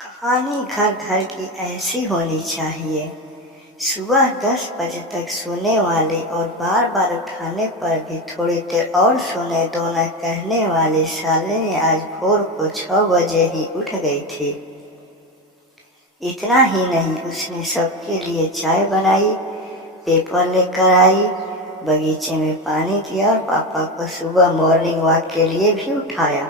कहानी घर घर की ऐसी होनी चाहिए। सुबह 10 बजे तक सोने वाली और बार बार उठाने पर भी थोड़ी देर और सोने दो न कहने वाली शालिनी आज भोर को 6 बजे ही उठ गई थी। इतना ही नहीं, उसने सबके लिए चाय बनाई, पेपर लेकर आई, बगीचे में पानी दिया और पापा को सुबह मॉर्निंग वॉक के लिए भी उठाया।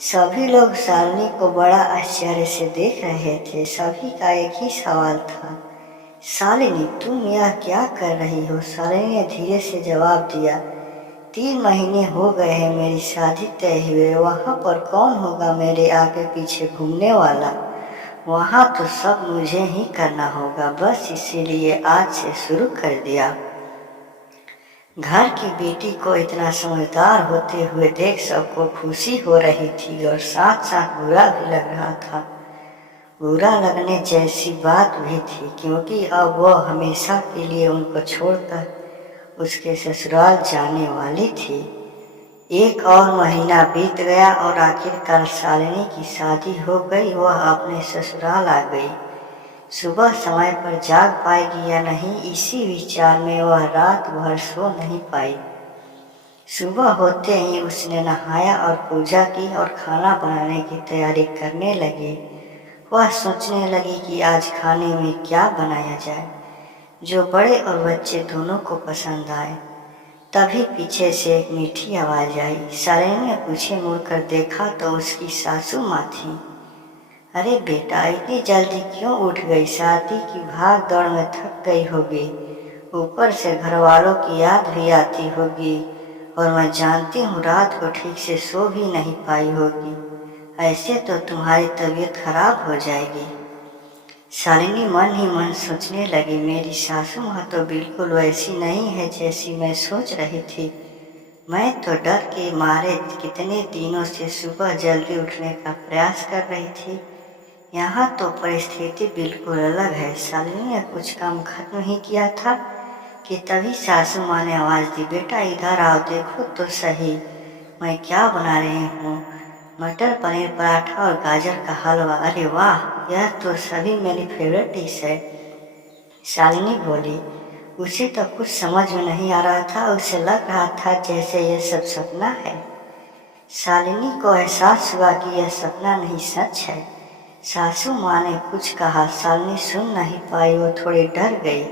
सभी लोग शालिनी को बड़ा आश्चर्य से देख रहे थे। सभी का एक ही सवाल था, शालिनी तुम यह क्या कर रही हो? शालिनी ने धीरे से जवाब दिया, 3 महीने हो गए हैं मेरी शादी तय हुए, वहाँ पर कौन होगा मेरे आगे पीछे घूमने वाला? वहाँ तो सब मुझे ही करना होगा, बस इसीलिए आज से शुरू कर दिया। घर की बेटी को इतना समझदार होते हुए देख सबको खुशी हो रही थी और साथ साथ बुरा भी लग रहा था। बुरा लगने जैसी बात भी थी, क्योंकि अब वह हमेशा के लिए उनको छोड़कर उसके ससुराल जाने वाली थी। 1 और महीना बीत गया और आखिरकार शालिनी की शादी हो गई। वह अपने ससुराल आ गई। सुबह समय पर जाग पाएगी या नहीं, इसी विचार में वह रात भर सो नहीं पाई। सुबह होते ही उसने नहाया और पूजा की और खाना बनाने की तैयारी करने लगी। वह सोचने लगी कि आज खाने में क्या बनाया जाए जो बड़े और बच्चे दोनों को पसंद आए। तभी पीछे से एक मीठी आवाज आई। शालिनी ने पीछे मुड़कर देखा तो उसकी सासू माँ थी। अरे बेटा, इतनी जल्दी क्यों उठ गई? शादी की भाग दौड़ में थक गई होगी, ऊपर से घर वालों की याद भी आती होगी और मैं जानती हूँ रात को ठीक से सो भी नहीं पाई होगी। ऐसे तो तुम्हारी तबीयत खराब हो जाएगी। शालिनी मन ही मन सोचने लगी, मेरी सासू माँ तो बिल्कुल वैसी नहीं है जैसी मैं सोच रही थी। मैं तो डर के मारे कितने दिनों से सुबह जल्दी उठने का प्रयास कर रही थी, यहाँ तो परिस्थिति बिल्कुल अलग है। शालिनी ने कुछ काम खत्म ही किया था कि तभी सासू माँ ने आवाज़ दी, बेटा इधर आओ, देखो तो सही मैं क्या बना रही हूँ। मटर पनीर पराठा और गाजर का हलवा। अरे वाह, यह तो सभी मेरी फेवरेट डिश है। शालिनी बोली। उसे तो कुछ समझ में नहीं आ रहा था। उसे लग रहा था जैसे यह सब सपना है। शालिनी को एहसास हुआ कि यह सपना नहीं, सच है। सासू माँ ने कुछ कहा, शालिनी सुन नहीं पाई, वो थोड़ी डर गई।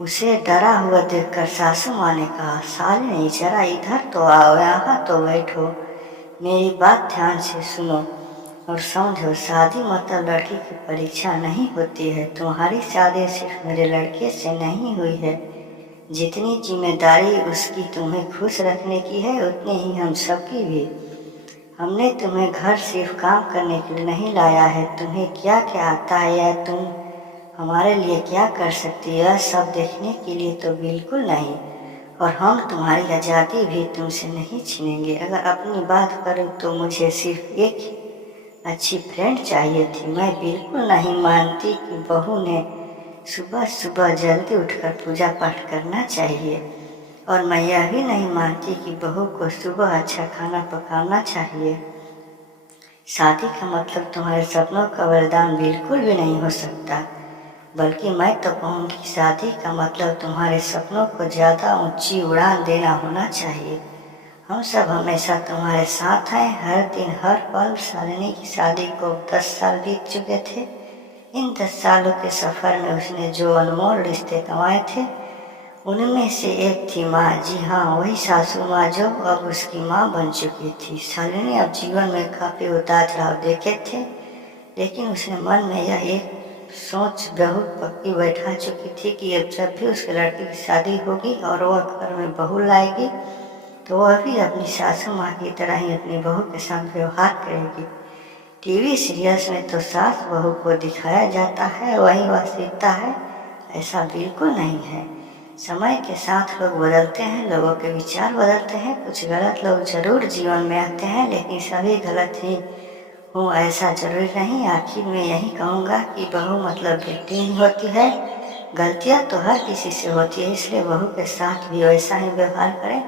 उसे डरा हुआ देखकर सासू माँ ने कहा, शालिनी जरा इधर तो आओ, यहाँ तो बैठो, मेरी बात ध्यान से सुनो और समझो। शादी मतलब लड़की की परीक्षा नहीं होती है। तुम्हारी शादी सिर्फ मेरे लड़के से नहीं हुई है। जितनी जिम्मेदारी उसकी तुम्हें खुश रखने की है, उतनी ही हम सबकी भी। हमने तुम्हें घर सिर्फ काम करने के लिए नहीं लाया है। तुम्हें क्या क्या आता है या तुम हमारे लिए क्या कर सकती है, सब देखने के लिए तो बिल्कुल नहीं। और हम तुम्हारी आज़ादी भी तुमसे नहीं छीनेंगे। अगर अपनी बात करूँ तो मुझे सिर्फ एक अच्छी फ्रेंड चाहिए थी। मैं बिल्कुल नहीं मानती कि बहू ने सुबह सुबह जल्दी उठकर पूजा पाठ करना चाहिए, और मैं यह भी नहीं मानती कि बहू को सुबह अच्छा खाना पकाना चाहिए। शादी का मतलब तुम्हारे सपनों का वरदान बिल्कुल भी नहीं हो सकता, बल्कि मैं तो कहूँगी शादी का मतलब तुम्हारे सपनों को ज़्यादा ऊंची उड़ान देना होना चाहिए। हम सब हमेशा तुम्हारे साथ हैं, हर दिन हर पल। शालिनी की शादी को 10 साल बीत चुके थे। इन 10 सालों के सफ़र में उसने जो अनमोल रिश्ते कमाए थे, उनमें से एक थी माँ। जी हाँ, वही सासू माँ जो अब उसकी माँ बन चुकी थी। शालिनी अब जीवन में काफ़ी उतार चढ़ाव देखे थे, लेकिन उसने मन में यह एक सोच बहुत पक्की बैठा चुकी थी कि अब जब भी उसके लड़के की शादी होगी और वह घर में बहू लाएगी तो वह भी अपनी सासू माँ की तरह ही अपनी बहू के साथ व्यवहार करेगी। टीवी सीरियल्स में तो सास बहू को दिखाया जाता है, वही वास्तविकता है ऐसा बिल्कुल नहीं है। समय के साथ लोग बदलते हैं, लोगों के विचार बदलते हैं। कुछ गलत लोग जरूर जीवन में आते हैं, लेकिन सभी गलत ही हो ऐसा जरूरी नहीं। आखिर में यही कहूँगा कि बहू मतलब बेटी ही होती है। गलतियाँ तो हर किसी से होती है, इसलिए बहू के साथ भी वैसा ही व्यवहार करें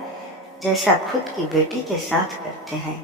जैसा खुद की बेटी के साथ करते हैं।